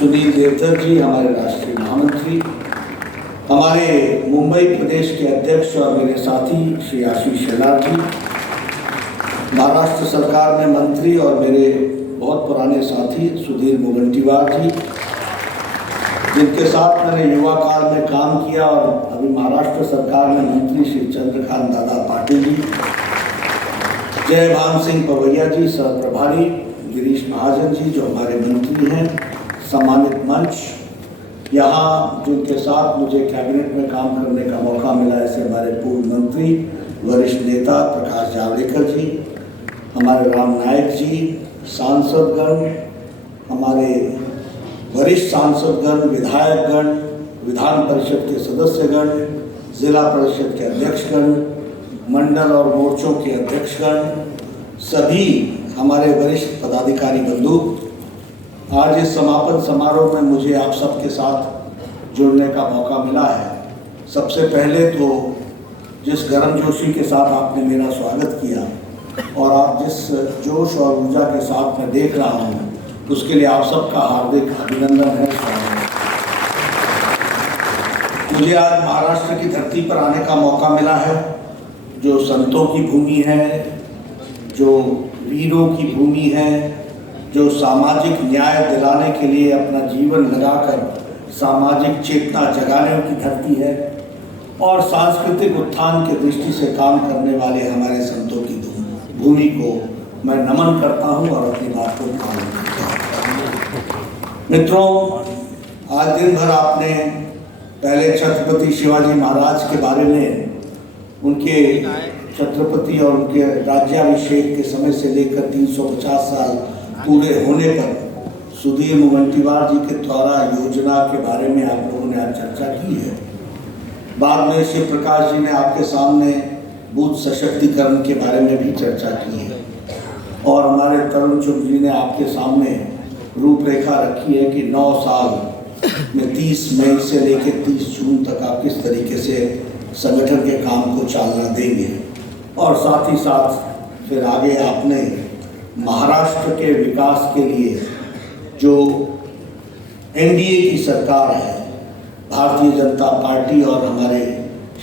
सुनील देवधर जी हमारे राष्ट्रीय महामंत्री, हमारे मुंबई प्रदेश के अध्यक्ष और मेरे साथी श्री आशीष शेलार जी, महाराष्ट्र सरकार में मंत्री और मेरे बहुत पुराने साथी सुधीर मुनगंटीवार जी, जिनके साथ मैंने युवा काल में काम किया और अभी महाराष्ट्र सरकार में मंत्री श्री चंद्रकांत दादा पाटिल जी, जयभान सिंह पवैया जी सह प्रभारी, गिरीश महाजन जी जो हमारे मंत्री हैं, सम्मानित मंच, यहाँ जिनके साथ मुझे कैबिनेट में काम करने का मौका मिला ऐसे हमारे पूर्व मंत्री वरिष्ठ नेता प्रकाश जावड़ेकर जी, हमारे राम नायक जी, सांसदगण, हमारे वरिष्ठ सांसदगण, विधायकगण, विधान परिषद के सदस्यगण, जिला परिषद के अध्यक्षगण, मंडल और मोर्चों के अध्यक्षगण, सभी हमारे वरिष्ठ पदाधिकारी बंधु, आज इस समापन समारोह में मुझे आप सबके साथ जुड़ने का मौका मिला है। सबसे पहले तो जिस गर्मजोशी के साथ आपने मेरा स्वागत किया और आप जिस जोश और ऊर्जा के साथ मैं देख रहा हूँ, उसके लिए आप सबका हार्दिक अभिनंदन है। मुझे आज महाराष्ट्र की धरती पर आने का मौका मिला है, जो संतों की भूमि है, जो वीरों की भूमि है, जो सामाजिक न्याय दिलाने के लिए अपना जीवन लगाकर सामाजिक चेतना जगाने की धरती है और सांस्कृतिक उत्थान की दृष्टि से काम करने वाले हमारे संतों की भूमि को मैं नमन करता हूं और अपनी बात को पालन करता हूं। मित्रों, आज दिन भर आपने पहले छत्रपति शिवाजी महाराज के बारे में, उनके छत्रपति और उनके राज्याभिषेक के समय से लेकर 350 साल पूरे होने पर सुधीर मुनगंटीवार जी के द्वारा योजना के बारे में आप लोगों ने आज चर्चा की है। बाद में शिव प्रकाश जी ने आपके सामने बूथ सशक्तिकरण के बारे में भी चर्चा की है और हमारे तरुण चुग जी ने आपके सामने रूपरेखा रखी है कि 9 साल में 30 मई से लेकर 30 जून तक आप किस तरीके से संगठन के काम को चालना देंगे और साथ ही साथ फिर आगे आपने महाराष्ट्र के विकास के लिए जो एनडीए की सरकार है, भारतीय जनता पार्टी और हमारे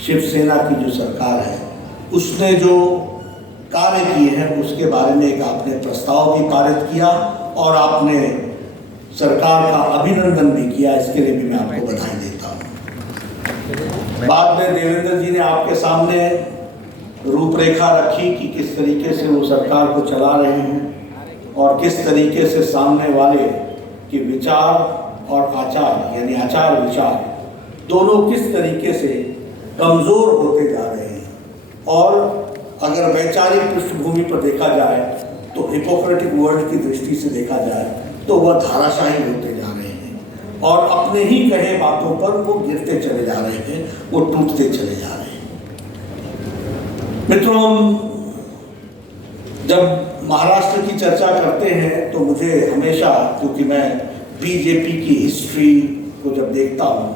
शिवसेना की जो सरकार है, उसने जो कार्य किए हैं उसके बारे में एक आपने प्रस्ताव भी पारित किया और आपने सरकार का अभिनंदन भी किया। इसके लिए भी मैं आपको बधाई देता हूँ। बाद में देवेंद्र जी ने आपके सामने रूपरेखा रखी कि किस तरीके से वो सरकार को चला रहे हैं और किस तरीके से सामने वाले के विचार और आचार यानी आचार विचार दोनों किस तरीके से कमज़ोर होते जा रहे हैं और अगर वैचारिक पृष्ठभूमि पर देखा जाए तो हिपोक्रेटिक वर्ल्ड की दृष्टि से देखा जाए तो वह धाराशाही होते जा रहे हैं और अपने ही कहे बातों पर वो गिरते चले जा रहे हैं, वो टूटते चले जा रहे हैं। मित्रों, जब महाराष्ट्र की चर्चा करते हैं तो मुझे हमेशा, क्योंकि मैं बीजेपी की हिस्ट्री को जब देखता हूँ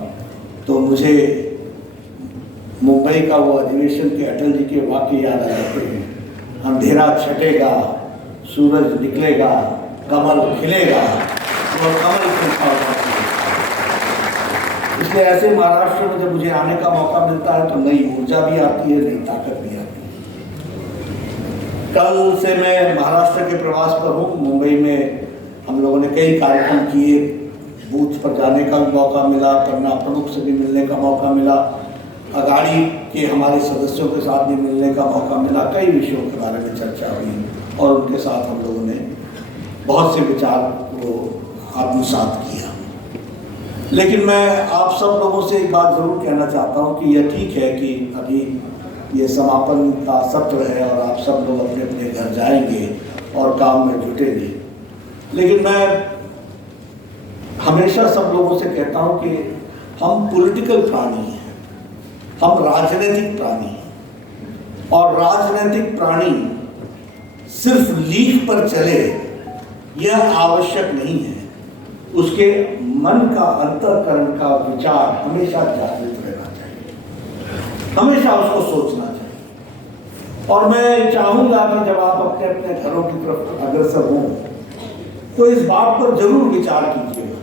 तो मुझे मुंबई का वो अधिवेशन के अटल जी के वाक्य याद आ जाते हैं। अंधेरा छटेगा, सूरज निकलेगा, कमल खिलेगा और कमल खिलता होगा। इसलिए ऐसे महाराष्ट्र में जब मुझे आने का मौका मिलता है तो नई ऊर्जा भी आती है, नई ताकत भी आती है। कल से मैं महाराष्ट्र के प्रवास पर हूँ। मुंबई में हम लोगों ने कई कार्यक्रम किए, बूथ पर जाने का भी मौका मिला, पन्ना प्रमुख से भी मिलने का मौका मिला, अगाड़ी के हमारे सदस्यों के साथ भी मिलने का मौका मिला, कई विषयों के बारे में चर्चा हुई और उनके साथ हम लोगों ने बहुत से विचार को आत्मसात किया। लेकिन मैं आप सब लोगों से एक बात ज़रूर कहना चाहता हूँ कि यह ठीक है कि अभी ये समापन का सत्र है और आप सब लोग अपने अपने घर जाएंगे और काम में जुटेंगे, लेकिन मैं हमेशा सब लोगों से कहता हूँ कि हम पॉलिटिकल प्राणी हैं, हम राजनीतिक प्राणी हैं और राजनीतिक प्राणी सिर्फ लीक पर चले यह आवश्यक नहीं है। उसके मन का अंतःकरण का विचार हमेशा जागृत रहना चाहिए, हमेशा उसको सोचना चाहिए। और मैं चाहूँगा कि जब आप अपने अपने घरों की तरफ अग्रसर हों तो इस बात पर जरूर विचार कीजिएगा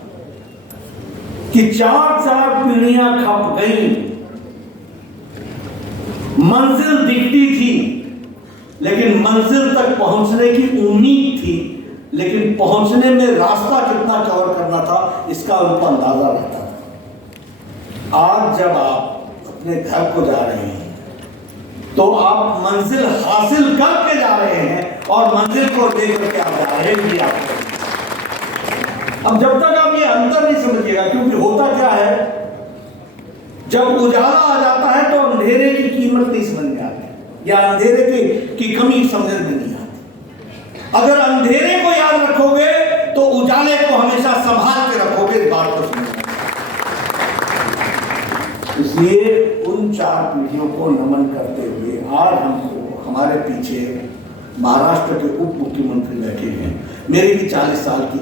कि 4 पीढ़ियां खप गई, मंजिल दिखती थी लेकिन मंजिल तक पहुंचने की उम्मीद थी, लेकिन पहुंचने में रास्ता कितना कवर करना था इसका उनको अंदाजा रहता था। आज जब आप अपने घर को जा रहे हैं तो आप मंजिल हासिल करके जा रहे हैं और मंजिल को लेकर के आप जा रहे हैं। अब जब तक आप ये अंतर नहीं समझिएगा, क्योंकि होता क्या है, जब उजाला आ जाता है तो अंधेरे की कीमत नहीं समझ में आती या अंधेरे की कमी समझ में नहीं आती। अगर अंधेरे को याद रखोगे तो उजाले को हमेशा संभाल के रखोगे, इस बात को समझना। इसलिए उन 4 पीढ़ियों को नमन करते हुए आज हमको, हमारे पीछे महाराष्ट्र के उप मुख्यमंत्री बैठे हैं। मेरी भी 40 साल की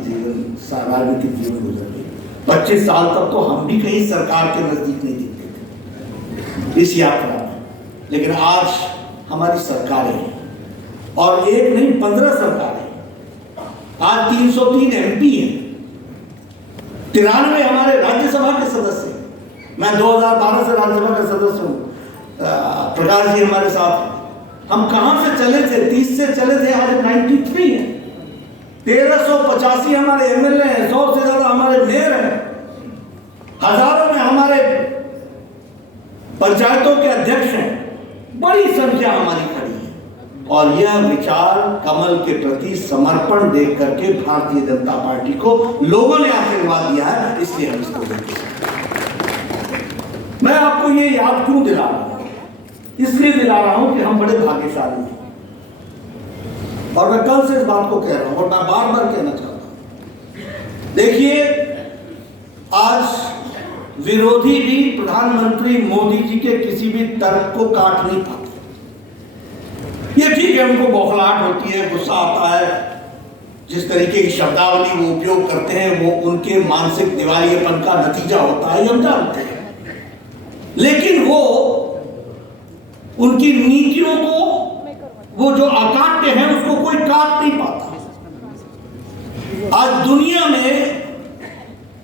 राजनीतिक जीवन गुजर गई। 25 साल तक तो हम भी कहीं सरकार के नजदीक नहीं दिखते थे इस यात्रा में, लेकिन आज हमारी सरकारें हैं और एक नहीं 15 सरकारें। आज 303 MP हैं, 93 हमारे राज्यसभा के सदस्य। मैं 2012 से राज्यसभा का सदस्य हूँ। प्रकाश जी हमारे साथ, हम कहां से चले थे, 30 से चले थे, आज 93 हैं। 1385 हमारे MLA हैं, 100 से ज्यादा हमारे मेयर हैं, हजारों में हमारे पंचायतों के अध्यक्ष हैं। बड़ी संख्या हमारी खड़ी है और यह विचार कमल के प्रति समर्पण देख करके भारतीय जनता पार्टी को लोगों ने आशीर्वाद दिया है, इसलिए हम इसको देते हैं। मैं आपको ये याद क्यों दिला रहा हूं, इसलिए दिला रहा हूं कि हम बड़े भाग्यशाली हैं और मैं कल से इस बात को कह रहा हूं और मैं बार बार कहना चाहता हूं। देखिए, आज विरोधी भी प्रधानमंत्री मोदी जी के किसी भी तर्क को काट नहीं पाते। ये ठीक है, उनको बौखलाहट होती है, गुस्सा आता है, जिस तरीके की शब्दावली वो उपयोग करते हैं वो उनके मानसिक दिवालियेपन का नतीजा होता है, हम जानते हैं। लेकिन वो उनकी नीतियों को, वो जो अकाट्य है उसको कोई काट नहीं पाता। आज दुनिया में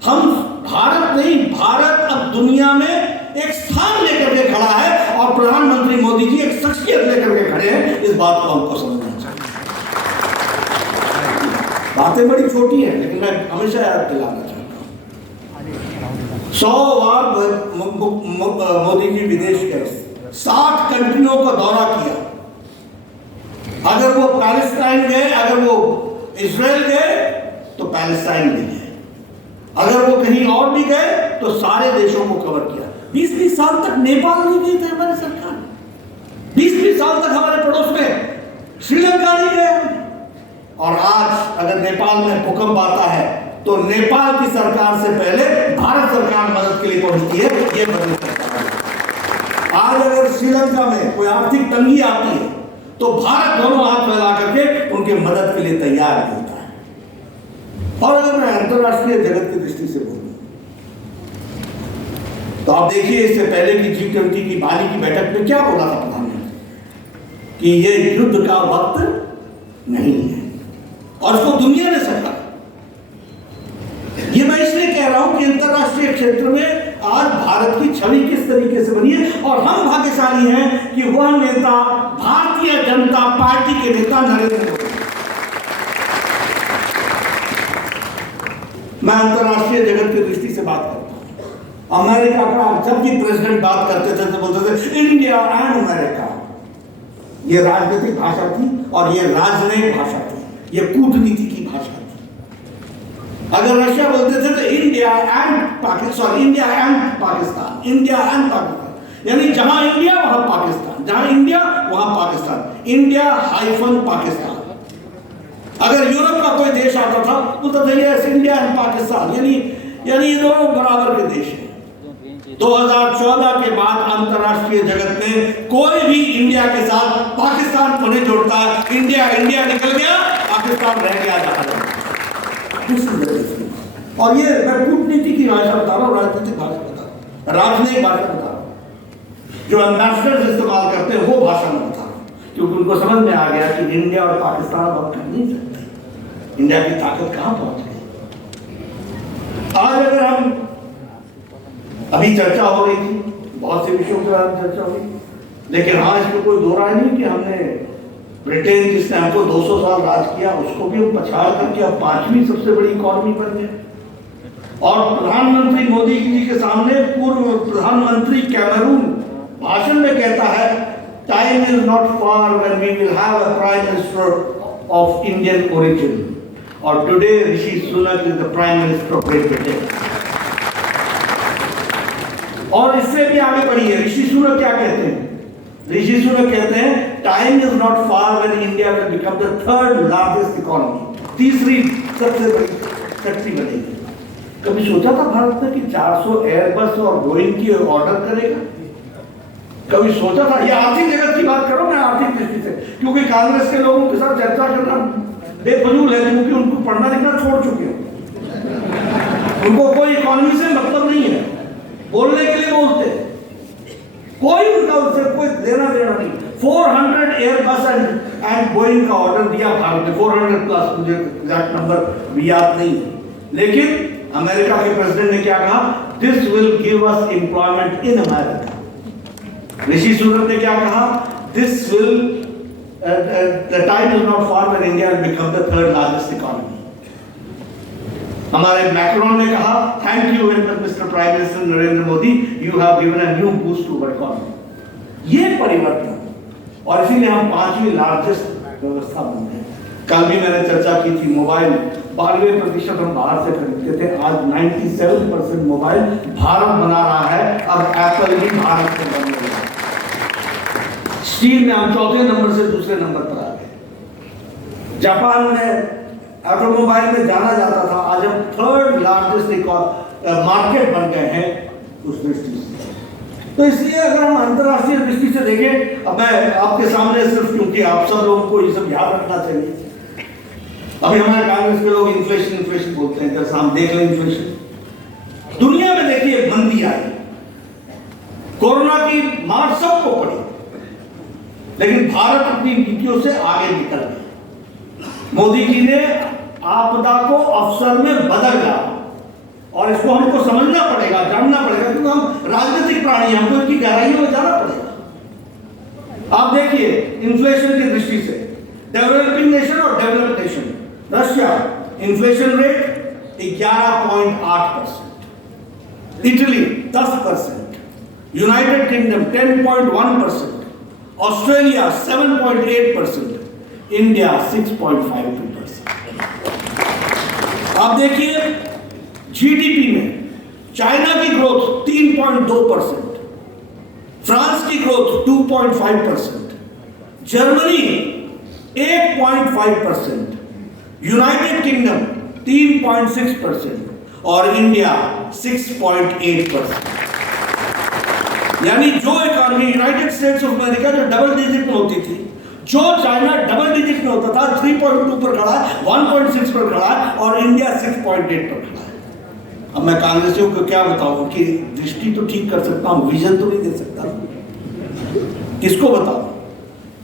हम, भारत नहीं, भारत अब दुनिया में एक स्थान लेकर के खड़ा है और प्रधानमंत्री मोदी जी एक शख्सियत लेकर के खड़े हैं। इस बात को हमको समझना चाहिए। बातें बड़ी छोटी हैं लेकिन मैं हमेशा याद दिलाना चाहता हूं। 100 बार मोदी जी विदेश गए, 60 कंट्रियों का दौरा किया। अगर वो पैलेस्टाइन गए, अगर वो इजराइल गए तो पैलेस्टाइन भी गए, अगर वो कहीं और भी गए तो सारे देशों को कवर किया। 20-20 साल तक नेपाल नहीं गई थी हमारी सरकार, 20-20 साल तक हमारे पड़ोस में श्रीलंका नहीं गए। और आज अगर नेपाल में भूकंप आता है तो नेपाल की सरकार से पहले भारत सरकार मदद के लिए पहुंचती है। ये मदद सरकार है। आज अगर श्रीलंका में कोई आर्थिक तंगी आती है तो भारत दोनों हाथ फैला करके उनके मदद के लिए तैयार होता है। और अगर मैं अंतरराष्ट्रीय जगत की दृष्टि से बोलूं तो आप देखिए, इससे पहले की G20 की बाली की बैठक में क्या बोला था प्रधानमंत्री कि यह युद्ध का वक्त नहीं है, और इसको दुनिया ने सका। ये मैं इसलिए कह रहा हूं कि अंतरराष्ट्रीय क्षेत्र में आज भारत की छवि किस तरीके से बनी है और हम भाग्यशाली हैं कि वह नेता भारतीय जनता पार्टी के नेता नरेंद्र मोदी। मैं अंतरराष्ट्रीय जगत की दृष्टि से बात करता हूं। अमेरिका का जब भी प्रेसिडेंट बात करते थे तो बोलते थे इंडिया एंड अमेरिका। ये राजनीतिक भाषा थी और ये राजनयिक भाषा थी, ये कूटनीति की भाषा थी। अगर रशिया बोलते थे तो India and Pakistan, India and Pakistan, India and Pakistan, यानी जहां इंडिया वहां पाकिस्तान, जहां इंडिया वहां पाकिस्तान, इंडिया हाइफन पाकिस्तान। अगर यूरोप का कोई देश आता था बोलता था यस इंडिया एंड पाकिस्तान, यानी ये दोनों बराबर के देश हैं। 2014 के बाद अंतरराष्ट्रीय जगत में कोई भी इंडिया के साथ पाकिस्तान को नहीं जोड़ता। इंडिया इंडिया निकल गया, पाकिस्तान रह गया जहां। और ये मैं कूटनीति की भाषा बता रहा हूँ, राजनीतिक भाषा बता रहा हूँ, राजनयिक भाषा बता रहा हूँ। जो एम्बेसडर्स इस्तेमाल करते हैं वो भाषा में बता रहा हूँ, क्योंकि उनको समझ में आ गया कि इंडिया और पाकिस्तान अब कर नहीं सकते। इंडिया की ताकत कहां पहुंच गई। आज अगर हम अभी चर्चा हो रही थी, बहुत से विषयों के बारे में चर्चा हुई, लेकिन हाँ इसमें कोई दो राय नहीं कि हमने ब्रिटेन जिसने हमको 200 साल राज किया उसको भी हम पछाड़ करके अब 5वीं सबसे बड़ी इकॉनमी बन गए। और प्रधानमंत्री मोदी जी के सामने पूर्व प्रधानमंत्री कैमरून भाषण में कहता है, time is not far when we will have a prime minister of Indian origin, और today Rishi Sunak is the prime minister of Great Britain. और इससे भी आगे बढ़िए ऋषि सुनक क्या कहते हैं? ऋषि सुनक कहते हैं, time is not far when India will become the third largest economy, तीसरी सबसे बड़ी शक्ति बनेगी। कभी सोचा था भारत ने कि 400 एयरबस और बोइंग की ऑर्डर करेगा? कभी सोचा था? ये आर्थिक जगत की बात करो, मैं आर्थिक दृष्टि से, क्योंकि कांग्रेस के लोगों के साथ चर्चा करना बेफजूल है, क्योंकि उनको पढ़ना लिखना छोड़ चुके हैं, उनको कोई इकोनॉमी से मतलब नहीं है, बोलने के लिए बोलते हैं, कोई उनका उससे कोई लेना देना नहीं। 400 एयरबस एंड बोइंग का ऑर्डर दिया भारत ने, 400 प्लस, मुझे एग्जैक्ट नंबर भी याद नहीं है, लेकिन अमेरिका के प्रेसिडेंट ने क्या कहा? This will give us employment in America. Rishi Sunak ने क्या कहा? This will the time is not far when India will become the third largest economy. हमारे मैक्रोन ने कहा, thank you very much mister prime minister Narendra Modi, you have given a new boost to our economy. ये परिवर्तन, और इसीलिए हम 5वीं largest व्यवस्था बन गए। कल भी मैंने चर्चा की थी, मोबाइल 92% हम बाहर से खरीदते थे, आज 97% मोबाइल भारत बना रहा है। अब एप्पल भी भारत से बन रहा है। स्टील में हम चौथे नंबर से दूसरे नंबर पर आ गए। जापान में ऑटोमोबाइल में जाना जाता था, आज हम थर्ड लार्जेस्ट मार्केट बन गए हैं उस दृष्टि से। तो इसलिए अगर हम अंतर्राष्ट्रीय दृष्टि से देखें, अब मैं आपके सामने सिर्फ, क्योंकि आप सब लोगों को ये सब याद रखना चाहिए, अभी हमारे कांग्रेस के लोग इन्फ्लेशन बोलते हैं, जैसा हम देख लें इन्फ्लेशन दुनिया में, देखिए मंदी आई, कोरोना की मार सबको पड़ी, लेकिन भारत अपनी नीतियों से आगे निकल गया। मोदी जी ने आपदा को अवसर में बदल दिया, और इसको हमको समझना पड़ेगा, जानना पड़ेगा, क्योंकि हम राजनीतिक प्राणी हैं, हमको इसकी गहराइयों में जाना पड़ेगा। आप देखिए इन्फ्लेशन की दृष्टि से, डेवलपिंग नेशन और developed nation, Russia inflation rate 11.8%, Italy 10%, United kingdom 10.1%, Australia 7.8%, India 6.52%। आप देखिए जीडीपी में चाइना की ग्रोथ 3.2%, फ्रांस की ग्रोथ 2.5%, जर्मनी 8.5%, यूनाइटेड किंगडम 3.6% और इंडिया 6.8%। यानी जो economy United states of America जो डबल डिजिट में होती थी, जो चाइना डबल डिजिट में होता था, 3.2 पर खड़ा है, 1.6 पर खड़ा है, और इंडिया 6.8 पर खड़ा है। अब मैं कांग्रेसियों को क्या बताऊं कि दृष्टि तो ठीक कर सकता हूं, विजन तो नहीं दे सकता, किसको बताऊं?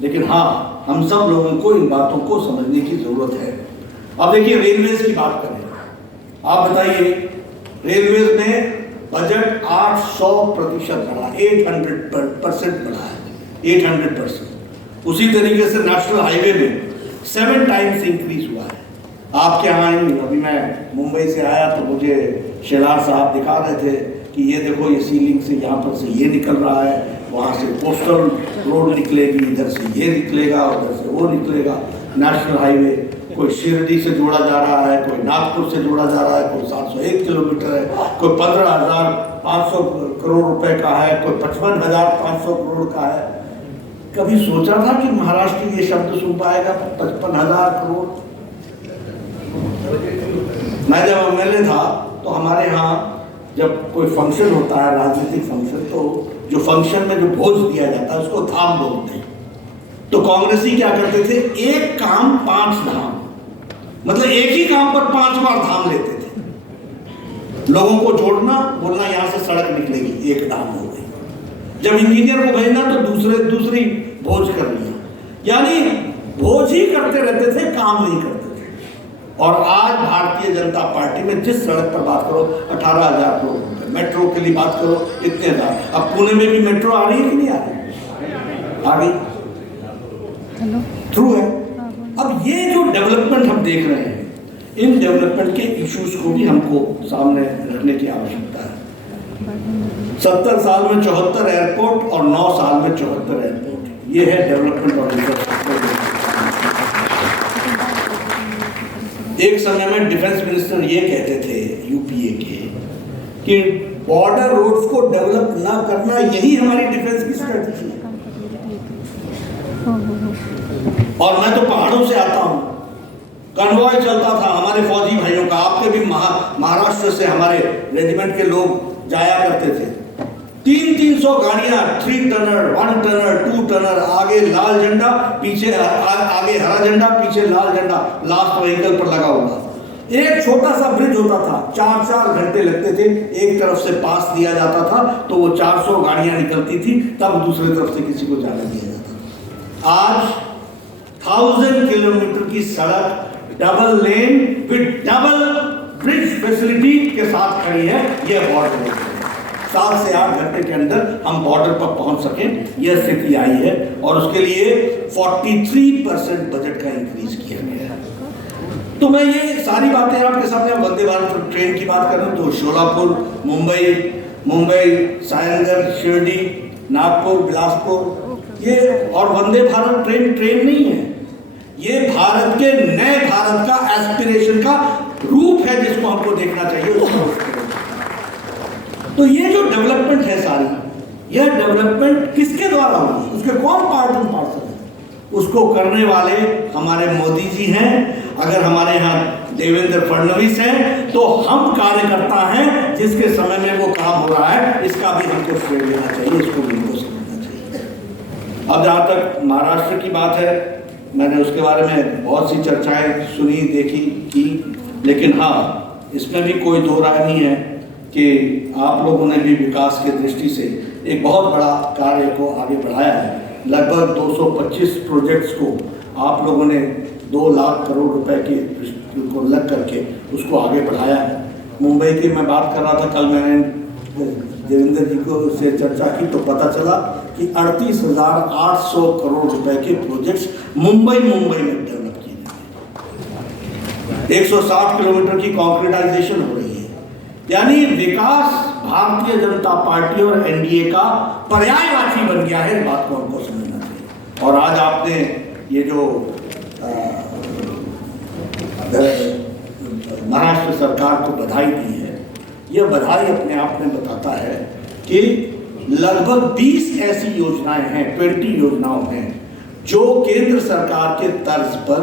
लेकिन हाँ, हम सब लोगों को इन बातों को समझने की जरूरत है। अब देखिए रेलवेज की बात करें, आप बताइए, रेलवेज में बजट 800% बढ़ा, 800% बढ़ा है, 800%। उसी तरीके से नेशनल हाईवे में 7 टाइम्स इंक्रीज हुआ है। आपके यहाँ अभी मैं मुंबई से आया तो मुझे शेलार साहब दिखा रहे थे कि ये देखो, ये सीलिंग से यहाँ पर से ये निकल रहा है, वहाँ से कोस्टल रोड निकलेगी, इधर से ये निकलेगा, उधर से वो निकलेगा। नेशनल हाईवे कोई शिरडी से जोड़ा जा रहा है, कोई नागपुर से जोड़ा जा रहा है, कोई 701 किलोमीटर है, कोई 15,500 करोड़ रुपए का है, कोई 55,500 करोड़ का है। कभी सोचा था कि महाराष्ट्र ये शब्द सुन पाएगा 55,000 करोड़? मैं जब एमएलए था तो हमारे यहाँ जब कोई फंक्शन होता है, राजनीतिक फंक्शन, तो जो फंक्शन में जो भोज दिया जाता है उसको धाम बोलते हैं। तो कांग्रेसी क्या करते थे, एक काम 5 धाम, मतलब एक ही काम पर 5 बार धाम लेते थे। लोगों को जोड़ना, बोलना यहाँ से सड़क निकलेगी, एक धाम हो गई। जब इंजीनियर को भेजना तो दूसरी भोज कर लिया, यानी भोज ही करते रहते थे, काम नहीं करते थे। और आज भारतीय जनता पार्टी में जिस सड़क पर बात करो 18,000 करोड़ रुपए मेट्रो के लिए बात करो, इतने हजार। अब पुणे में भी मेट्रो आ रही है कि नहीं आ रही? आ गई, ट्रू है। अब ये जो डेवलपमेंट हम देख रहे हैं, इन डेवलपमेंट के इश्यूज को भी हमको सामने रखने की आवश्यकता है। 70 साल में 74 एयरपोर्ट और 9 साल में 74 एयरपोर्ट, ये है डेवलपमेंट और इंफ्रास्ट्रक्चर। एक समय में डिफेंस मिनिस्टर ये कहते थे यूपीए के कि बॉर्डर रोड्स को डेवलप ना करना, यही हमारी डिफेंस की स्ट्रेटजी है। और मैं तो पहाड़ों से आता हूं, कन्वॉय चलता था हमारे फौजी भाइयों का। आपके भी महाराष्ट्र से हमारे रेजिमेंट के लोग जाया करते थे। 300 गाड़ियां, 3 टनर, 1 टनर, 2 टनर, आगे लाल झंडा, पीछे आगे हरा झंडा, पीछे लाल झंडा लास्ट व्हीकल पर लगा हुआ। एक छोटा सा ब्रिज होता था, 4-4 घंटे लगते थे। एक तरफ से पास दिया जाता था तो वो 400 गाड़ियां निकलती थी, तब दूसरी तरफ से किसी को जाने दिया जाता था। आज 1000 किलोमीटर की सड़क double lane with double bridge facility के साथ खड़ी है। यह बॉर्डर रोड है। 7 से 8 घंटे के अंदर हम बॉर्डर पर पहुंच सकें, यह स्थिति आई है। और उसके लिए 43% बजट का इंक्रीज किया गया है। तो मैं ये सारी बातें आपके सामने, वंदे भारत ट्रेन की बात कर रहा हूं तो शोलापुर, मुंबई, सायनगर, शिरडी, नागपुर, बिलासपुर, ये और वंदे भारत ट्रेन नहीं है, ये भारत के नए भारत का एस्पिरेशन का रूप है जिसको हमको देखना चाहिए। तो ये जो डेवलपमेंट है सारी, यह डेवलपमेंट किसके द्वारा होगी, उसके कौन पार्ट एंड पार्सल है? उसको करने वाले हमारे मोदी जी हैं। अगर हमारे यहाँ देवेंद्र फडणवीस हैं तो हम कार्यकर्ता हैं जिसके समय में वो काम हो रहा है, इसका भी हमको श्रेय लेना चाहिए, इसको भी हमको समझना चाहिए। अब जहाँ तक महाराष्ट्र की बात है, मैंने उसके बारे में बहुत सी चर्चाएं सुनी, देखी, की, लेकिन हाँ, इसमें भी कोई दो राय नहीं है कि आप लोगों ने भी विकास की दृष्टि से एक बहुत बड़ा कार्य को आगे बढ़ाया है। लगभग 225 प्रोजेक्ट्स को आप लोगों ने 2 लाख करोड़ रुपए को लग करके उसको आगे बढ़ाया है। मुंबई की मैं बात कर रहा था, कल मैंने देवेंद्र जी को से चर्चा की तो पता चला कि 38,800 करोड़ रुपए के प्रोजेक्ट्स मुंबई में डेवलप किए गए। 160 किलोमीटर की कॉन्क्रीटाइजेशन हो रही है। यानी विकास भारतीय जनता पार्टी और एनडीए का पर्यायवाची बन गया है। इस बात को हमको समझना चाहिए। और आज आपने ये जो महाराष्ट्र सरकार को बधाई दी है, यह बधाई अपने आप में बताता है कि लगभग 20 ऐसी योजनाएं हैं, 20 योजनाओं हैं जो केंद्र सरकार के तर्ज पर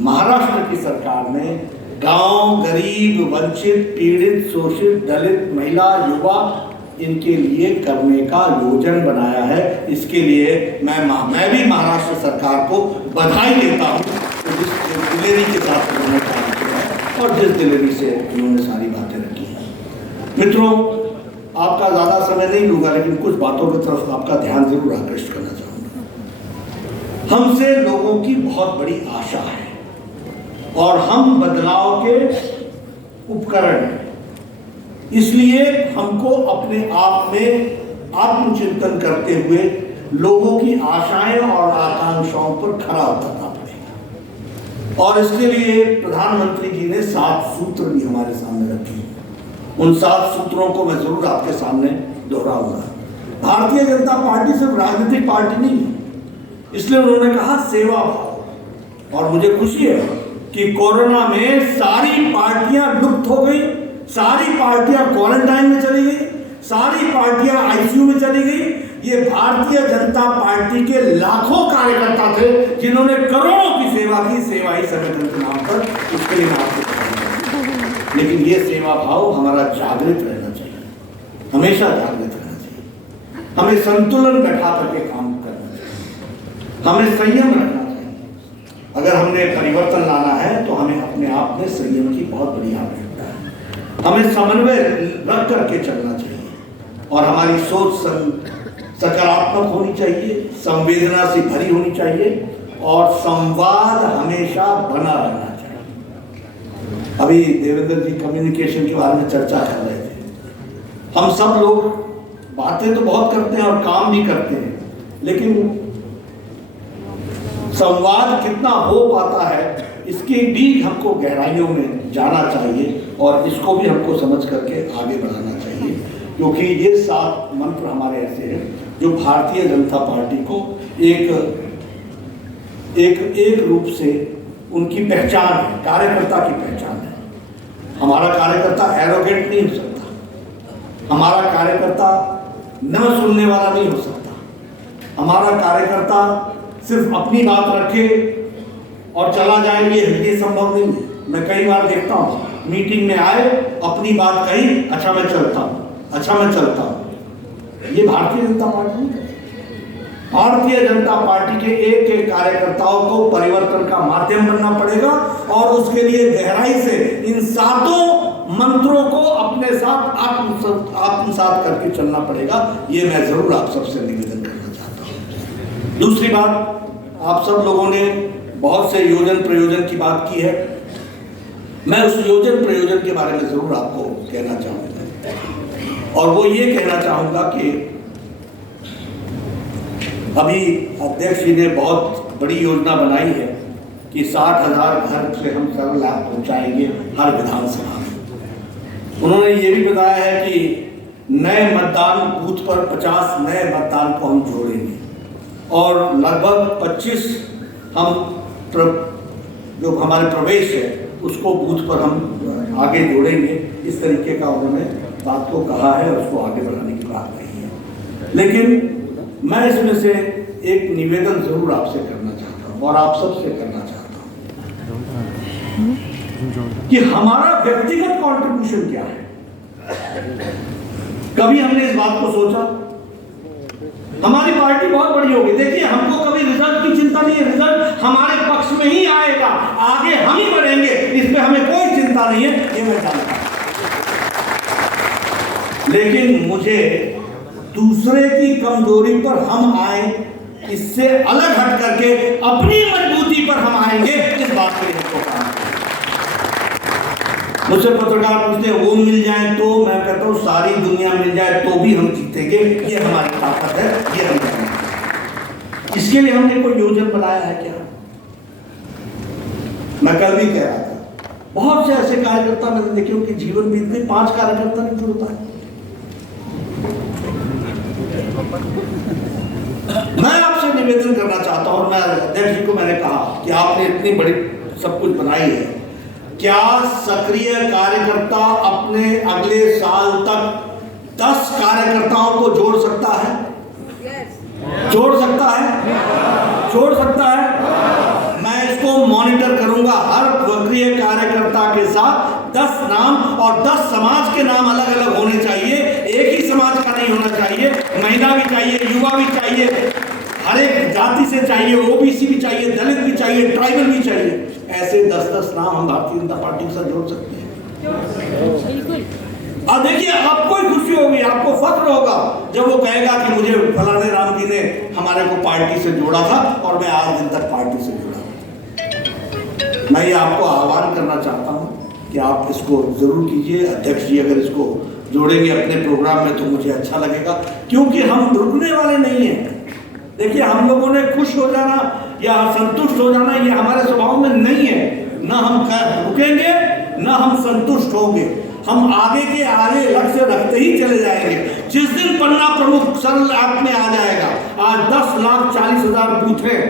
महाराष्ट्र की सरकार ने गांव, गरीब, वंचित, पीड़ित, शोषित, दलित, महिला, युवा, इनके लिए करने का योजन बनाया है। इसके लिए मैं भी महाराष्ट्र सरकार को बधाई देता हूँ तो जिस दिलेरी के साथ उन्होंने काम किया और जिस दिलेरी से उन्होंने सारी बातें रखी हैं। मित्रों, आपका ज़्यादा समय नहीं लूँगा, लेकिन कुछ बातों की तरफ आपका ध्यान जरूर आकृष्ट करना चाहूँगा। हमसे लोगों की बहुत बड़ी आशा है और हम बदलाव के उपकरण हैं। इसलिए हमको अपने आप में आत्मचिंतन करते हुए लोगों की आशाएं और आकांक्षाओं पर खरा उतरना पड़ेगा। और इसके लिए प्रधानमंत्री जी ने 7 सूत्र भी हमारे सामने रखे हैं। उन 7 सूत्रों को मैं जरूर आपके सामने दोहराऊंगा। भारतीय जनता पार्टी सिर्फ राजनीतिक पार्टी नहीं है, इसलिए उन्होंने कहा सेवा भाव। और मुझे खुशी है कि कोरोना में सारी पार्टियां लुप्त हो गई, सारी पार्टियां क्वारंटाइन में चली गई, सारी पार्टियां आईसीयू में चली गई। ये भारतीय जनता पार्टी के लाखों कार्यकर्ता थे जिन्होंने करोड़ों की सेवा की, सेवा ही संगठन के नाम पर। उसके लिए आपको, लेकिन ये सेवा भाव हमारा जागृत रहना चाहिए, हमेशा जागृत रहना चाहिए। हमें संतुलन बैठा करके काम करना चाहिए, हमें संयम रखना चाहिए। अगर हमने परिवर्तन लाना है तो हमें अपने आप में संयम की बहुत बड़ी आवश्यकता है। हमें समन्वय रख करके चलना चाहिए और हमारी सोच सकारात्मक होनी चाहिए, संवेदना से भरी होनी चाहिए और संवाद हमेशा बना रहना चाहिए। अभी देवेंद्र जी कम्युनिकेशन के बारे में चर्चा कर रहे थे। हम सब लोग बातें तो बहुत करते हैं और काम भी करते हैं, लेकिन संवाद कितना हो पाता है इसके भी हमको गहराइयों में जाना चाहिए और इसको भी हमको समझ करके आगे बढ़ाना चाहिए, क्योंकि ये 7 मंत्र हमारे ऐसे हैं जो भारतीय जनता पार्टी को एक रूप से उनकी पहचान है, कार्यकर्ता की पहचान है। हमारा कार्यकर्ता एरोगेंट नहीं हो सकता, हमारा कार्यकर्ता न सुनने वाला नहीं हो सकता, हमारा कार्यकर्ता सिर्फ अपनी बात रखे और चला जाए, ये संभव नहीं है। मैं कई बार देखता हूँ मीटिंग में आए, अपनी बात कही, अच्छा मैं चलता हूँ, अच्छा मैं चलता हूँ। ये भारतीय जनता पार्टी नहीं करती। भारतीय जनता पार्टी के एक एक कार्यकर्ताओं को परिवर्तन का माध्यम बनना पड़ेगा और उसके लिए गहराई से इन 7 मंत्रों को अपने साथ आत्मसात करके चलना पड़ेगा। ये मैं जरूर आप सबसे निवेदन करना चाहता हूँ। दूसरी बात, आप सब लोगों ने बहुत से योजन प्रयोजन की बात की है। मैं उस योजन प्रयोजन के बारे में जरूर आपको कहना चाहूँगा और वो ये कहना चाहूँगा कि अभी अध्यक्ष जी ने बहुत बड़ी योजना बनाई है कि 60,000 घर से हम सरल लाभ पहुँचाएंगे हर विधानसभा में। उन्होंने ये भी बताया है कि नए मतदान बूथ पर 50 नए मतदान को हम जोड़ेंगे और लगभग 25 हम जो हमारे प्रवेश है उसको बूथ पर हम आगे जोड़ेंगे। इस तरीके का उन्होंने बात को कहा है और उसको आगे बढ़ाने की बात कही है। लेकिन मैं इसमें से एक निवेदन जरूर आपसे करना चाहता हूँ और आप सबसे करना चाहता हूँ कि हमारा व्यक्तिगत कंट्रीब्यूशन क्या है। कभी हमने इस बात को सोचा? हमारी पार्टी बहुत बड़ी होगी, देखिए हमको कभी रिजल्ट की चिंता नहीं है, रिजल्ट हमारे पक्ष में ही आएगा, आगे हम ही बढ़ेंगे, इसमें हमें कोई चिंता नहीं है, ये मैं जानता हूं। लेकिन मुझे दूसरे की कमजोरी पर हम आए, इससे अलग हट करके अपनी मजबूती पर हम आएंगे, इस बात के लिए मुझसे पत्रकार पूछते हैं वो मिल जाए तो, मैं कहता हूँ सारी दुनिया मिल जाए तो भी हम जीतेंगे, ये हमारी ताकत है, ये हम करेंगे। इसके लिए हमने कोई योजना बनाया है क्या? मैं कल भी कह रहा था, बहुत से ऐसे कार्यकर्ता मैंने देखे उनके जीवन बीत गए, 5 कार्यकर्ता नहीं जुड़ता है। मैं आपसे निवेदन करना चाहता हूं और मैं अध्यक्ष जी को मैंने कहा कि आपने इतनी बड़ी सब कुछ बनाई है, क्या सक्रिय कार्यकर्ता अपने अगले साल तक 10 कार्यकर्ताओं को जोड़ सकता है? जोड़ सकता है? जोड़ सकता है? मैं इसको मॉनिटर करूंगा। हर सक्रिय कार्यकर्ता के साथ 10 नाम और 10 समाज के नाम अलग अलग होने चाहिए, एक ही समाज का नहीं होना चाहिए। महिला भी चाहिए, युवा भी चाहिए, हर एक जाति से चाहिए, ओबीसी भी चाहिए, दलित भी चाहिए, ट्राइबल भी चाहिए। ऐसे 10-10 नाम हम भारतीय जनता पार्टी के साथ जोड़ सकते हैं। अब देखिए आपको ही खुशी होगी, आपको फख्र होगा जब वो कहेगा कि मुझे फलाने राम जी ने हमारे को पार्टी से जोड़ा था और मैं आज दिन तक पार्टी से जुड़ा। मैं ये आपको आह्वान करना चाहता हूँ कि आप इसको जरूर कीजिए। अध्यक्ष जी अगर इसको जोड़ेंगे अपने प्रोग्राम में तो मुझे अच्छा लगेगा, क्योंकि हम रुकने वाले नहीं हैं। देखिए हम लोगों ने खुश हो जाना या संतुष्ट हो जाना ये हमारे स्वभाव में नहीं है। ना हम रुकेंगे ना हम संतुष्ट होंगे, हम आगे के आगे लक्ष्य रखते ही चले जाएंगे। जिस दिन पन्ना प्रमुख सरल ऐप में आ जाएगा, आज 10,40,000 बूथ हैं,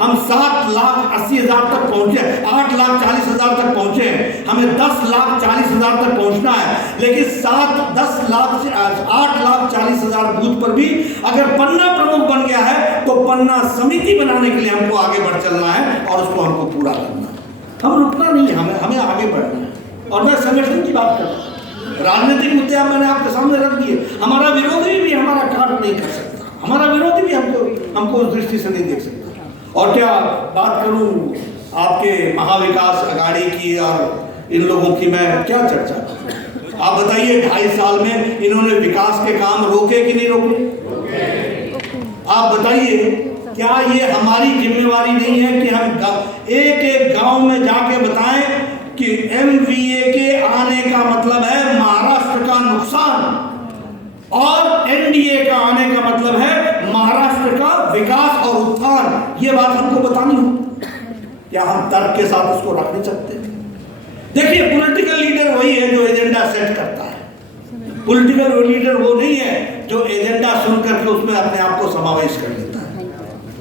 हम 7,80,000 तक पहुंचे, 8,40,000 तक पहुंचे हैं, हमें 10,40,000 तक पहुंचना है। लेकिन 8,40,000 बूथ पर भी अगर पन्ना प्रमुख बन गया है तो पन्ना समिति बनाने के लिए हमको आगे बढ़ चलना है और उसको हमको पूरा करना है। हम रुकना नहीं है, हमें आगे बढ़ना है। और मैं संगठन की बात कर रहा हूँ, राजनीतिक मुद्दे मैंने आपके सामने रख दिए। हमारा विरोधी भी हमारा कार्य नहीं कर सकता, हमारा विरोधी भी हमको उस दृष्टि से नहीं देख सकता। और क्या बात करूं आपके महाविकास अघाड़ी की और इन लोगों की, मैं क्या चर्चा करूं? आप बताइए 2.5 साल में इन्होंने विकास के काम रोके कि नहीं रोके? आप बताइए, क्या ये हमारी जिम्मेवारी नहीं है कि हम एक एक गांव में जाके बताएं कि MVA के आने का मतलब है महाराष्ट्र का नुकसान, और एनडीए का आने का मतलब है महाराष्ट्र का विकास और उत्थान। ये बात हमको बतानी हो, क्या हम तर्क के साथ उसको रख नहीं सकते? देखिए, पॉलिटिकल लीडर वही है जो एजेंडा सेट करता है। पॉलिटिकल लीडर वो नहीं है जो एजेंडा सुन करके उसमें अपने आप को समावेश कर लेता है।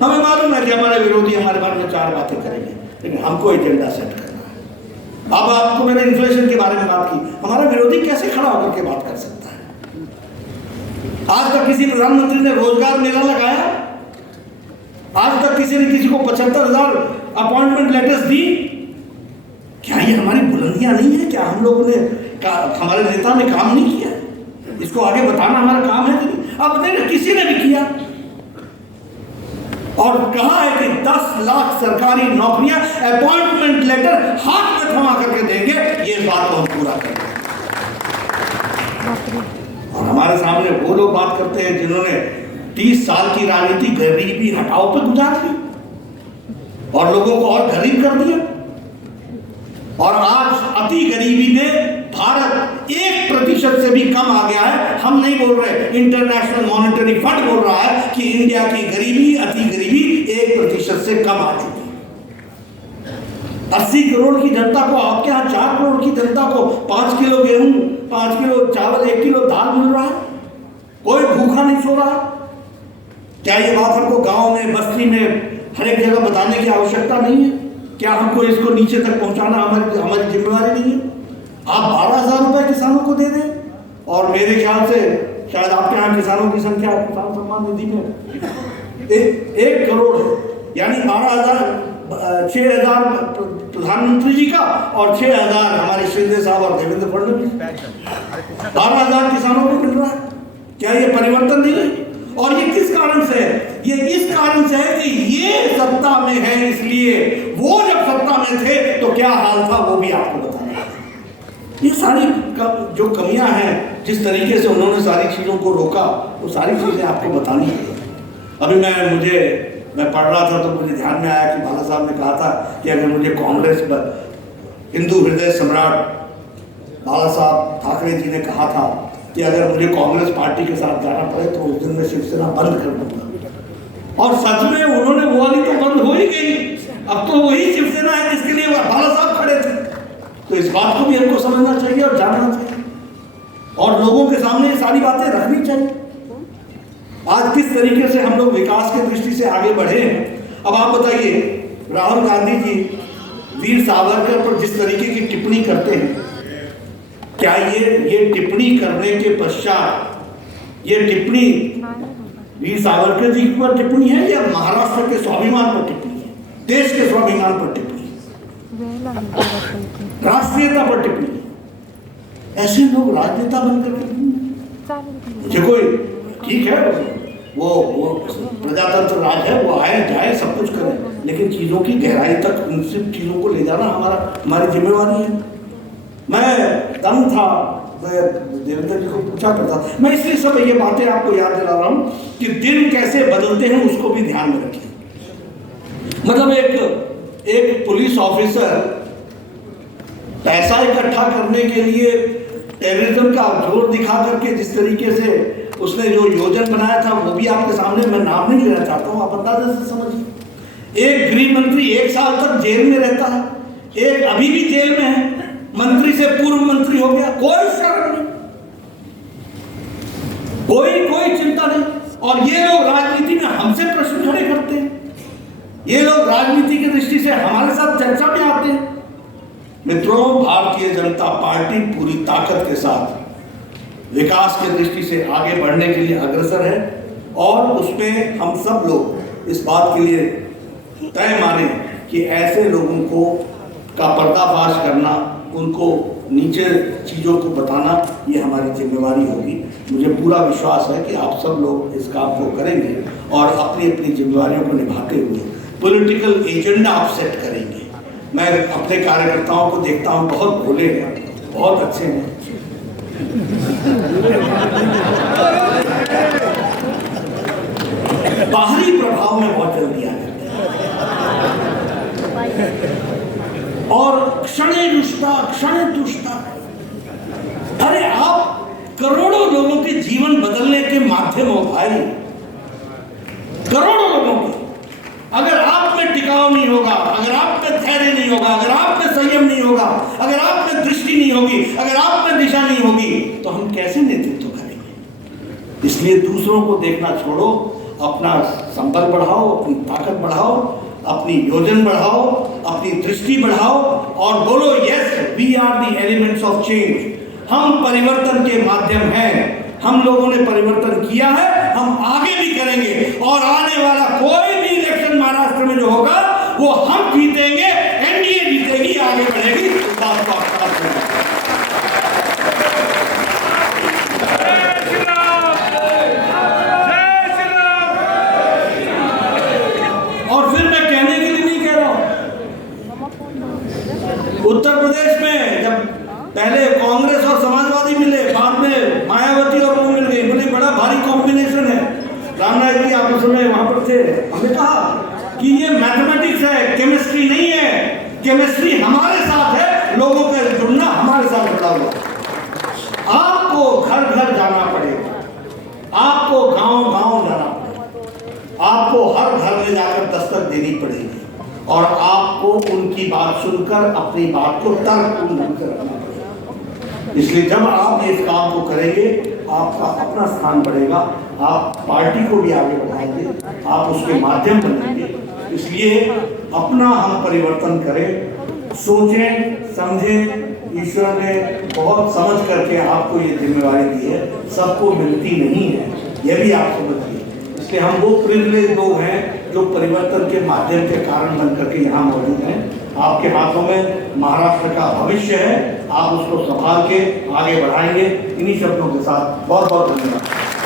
हमें मालूम है कि हमारे विरोधी हमारे बारे में 4 बातें करेंगे, लेकिन हमको एजेंडा सेट करना है। अब आपको मैंने इन्फ्लेशन के बारे में बात की, हमारा विरोधी कैसे खड़ा होकर के बात कर सकता है? आज तक किसी प्रधानमंत्री ने रोजगार मेला लगाया? आज तक किसी ने किसी को 75,000 अपॉइंटमेंट लेटर्स दी? क्या ये हमारी बुलंदियां नहीं है? क्या हम लोगों ने हमारे नेता ने काम नहीं किया? इसको आगे बताना हमारा काम है कि नहीं? अब देखिए, किसी ने भी किया और कहा है कि 10 लाख सरकारी नौकरियां अपॉइंटमेंट लेटर हाथ में थमा करके देंगे, ये बात को हम पूरा करेंगे। और हमारे सामने वो लोग बात करते हैं जिन्होंने 30 साल की राजनीति गरीबी हटाओ पे गुजार दी और लोगों को और गरीब कर दिया। और आज अति गरीबी में भारत 1% से भी कम आ गया है। हम नहीं बोल रहे, इंटरनेशनल मॉनेटरी फंड बोल रहा है कि इंडिया की गरीबी, अति गरीबी 1% से कम आ चुकी है। 80 करोड़ की जनता को, आपके यहाँ 4 करोड़ की जनता को 5 किलो गेहूं, 5 किलो चावल, 1 किलो दाल मिल रहा है। कोई भूखा नहीं सो रहा। क्या ये बात हमको गांव में, बस्ती में, हर एक जगह बताने की आवश्यकता नहीं है? क्या हमको इसको नीचे तक पहुंचाना हमारी जिम्मेवारी नहीं है? आप 12,000 रुपए किसानों को दे दें और मेरे ख्याल से शायद आपके यहाँ किसानों की संख्या किसान सम्मान निधि में 1 करोड़ है, यानी 12,000, 6,000 प्रधानमंत्री जी का और 6,000 हमारे शिंदे साहब और देवेंद्र फडणवीस। 12,000 किसानों को मिल रहा है। क्या ये परिवर्तन नहीं है? और ये किस कारण से है? ये इस कारण से है कि ये सत्ता में है, इसलिए वो जब सत्ता में थे तो क्या हाल था वो भी आपको बताना है। ये सारी जो कमियां हैं, जिस तरीके से उन्होंने सारी चीजों को रोका, वो सारी चीजें आपको बतानी है। अभी मैं पढ़ रहा था तो मुझे ध्यान में आया कि बाला साहब ने कहा था कि अगर मुझे कांग्रेस, हिंदू हृदय सम्राट बाला साहब ठाकरे जी ने कहा था कि अगर मुझे कांग्रेस पार्टी के साथ जाना पड़े तो उस दिन मैं शिवसेना बंद कर दूंगा। और सच में उन्होंने वो वाली तो बंद हो ही गई। अब तो वही शिवसेना है जिसके लिए बाला साहब खड़े थे। तो इस बात को भी हमको समझना चाहिए और जानना चाहिए और लोगों के सामने ये सारी बातें रखनी चाहिए। आज किस तरीके से हम लोग विकास की दृष्टि से आगे बढ़े हैं। अब आप बताइए, राहुल गांधी जी वीर सावरकर पर जिस तरीके की टिप्पणी करते हैं, क्या ये टिप्पणी करने के पश्चात ये टिप्पणी वीर सावरकर जी पर टिप्पणी है या महाराष्ट्र के स्वाभिमान पर टिप्पणी है, देश के स्वाभिमान पर टिप्पणी है, राष्ट्रीयता पर टिप्पणी है? ऐसे लोग राजनेता बनकर मुझे कोई ठीक है, वो प्रजातंत्र राज है, वो आए जाए सब कुछ करें, लेकिन चीजों की गहराई तक उन सब चीजों को ले जाना हमारी जिम्मेवारी है। मैं दम था, देवेंद्र जी को पूछा करता, मैं इसलिए सब ये बातें आपको याद दिला रहा हूं कि दिन कैसे बदलते हैं उसको भी ध्यान में रखिए। मतलब एक पुलिस ऑफिसर पैसा इकट्ठा करने के लिए टेररिज्म का जोर दिखा करके जिस तरीके से उसने जो योजना बनाया था, वो भी आपके सामने, मैं नाम नहीं लेना चाहता हूं, आप अंदाजे से समझिए। एक गृह मंत्री 1 साल तक जेल में रहता है, एक अभी भी जेल में है, मंत्री से पूर्व मंत्री हो गया, कोई शर्म नहीं, कोई चिंता नहीं। और ये लोग राजनीति में हमसे प्रश्न खड़े करते हैं, ये लोग राजनीति की दृष्टि से हमारे साथ चर्चा में आते हैं। मित्रों, भारतीय जनता पार्टी पूरी ताकत के साथ विकास की दृष्टि से आगे बढ़ने के लिए अग्रसर है और उसमें हम सब लोग इस बात के लिए तय माने कि ऐसे लोगों को का पर्दाफाश करना, उनको नीचे चीज़ों को बताना, ये हमारी जिम्मेवारी होगी। मुझे पूरा विश्वास है कि आप सब लोग इस काम को करेंगे और अपनी अपनी जिम्मेवारियों को निभाते हुए पॉलिटिकल एजेंडा आप सेट करेंगे। मैं अपने कार्यकर्ताओं को देखता हूँ, बहुत भोले हैं, बहुत अच्छे हैं, बाहरी प्रभाव में बहुत जल्दी आ जाते हैं और क्षणे तुष्टा। अरे आप करोड़ों लोगों के जीवन बदलने माध्यम हो भाई, करोड़ों लोगों के। अगर आप में टिकाव नहीं होगा, अगर आप में धैर्य नहीं होगा, अगर आप में संयम नहीं होगा, अगर आप में दृष्टि नहीं होगी, अगर आप में दिशा नहीं होगी, तो हम कैसे नेतृत्व करेंगे? इसलिए दूसरों को देखना छोड़ो, अपना संबल बढ़ाओ, अपनी ताकत बढ़ाओ, अपनी योजन बढ़ाओ, अपनी दृष्टि बढ़ाओ और बोलो yes we are the elements of change. हम परिवर्तन के माध्यम हैं, हम लोगों ने परिवर्तन किया है, हम आगे भी करेंगे और आने वाला कोई भी इलेक्शन महाराष्ट्र में जो होगा वो हम जीतेंगे, एनडीए जीतेगी, आगे बढ़ेगी। बात को और फिर मैं कहने के लिए नहीं कह रहा हूं, उत्तर प्रदेश में जब पहले कांग्रेस और समाजवादी मिले, बाद में मायावती और वो मिल गई, बोले बड़ा भारी कॉम्बिनेशन है। रामनाथ जी आप उस समय वहां पर थे, हमने कहा कि ये मैथमेटिक्स है, केमिस्ट्री नहीं है। केमिस्ट्री हमारे साथ है, लोगों का जुड़ना हमारे साथ जुड़ा हुआ। आपको घर घर जाना पड़ेगा, आपको गांव गांव जाना पड़ेगा, आपको हर घर में जाकर दस्तक देनी पड़ेगी और आपको उनकी बात सुनकर अपनी बात को तर्कपूर्ण ढंग से रखना पड़ेगा। इसलिए जब आप इस काम को करेंगे, आपका अपना स्थान बढ़ेगा, आप पार्टी को भी आगे बढ़ाएंगे, आप उसके माध्यम बनेंगे। इसलिए अपना हम परिवर्तन करें, सोचें समझें। ईश्वर ने बहुत समझ करके आपको ये जिम्मेवारी दी है, सबको मिलती नहीं है, यह भी आप समझिए। इसलिए हम वो प्रिविलेज लोग हैं जो परिवर्तन के माध्यम के कारण बन करके यहाँ मौजूद हैं। आपके हाथों में महाराष्ट्र का भविष्य है, आप उसको संभाल के आगे बढ़ाएंगे। इन्हीं शब्दों के साथ बहुत बहुत धन्यवाद।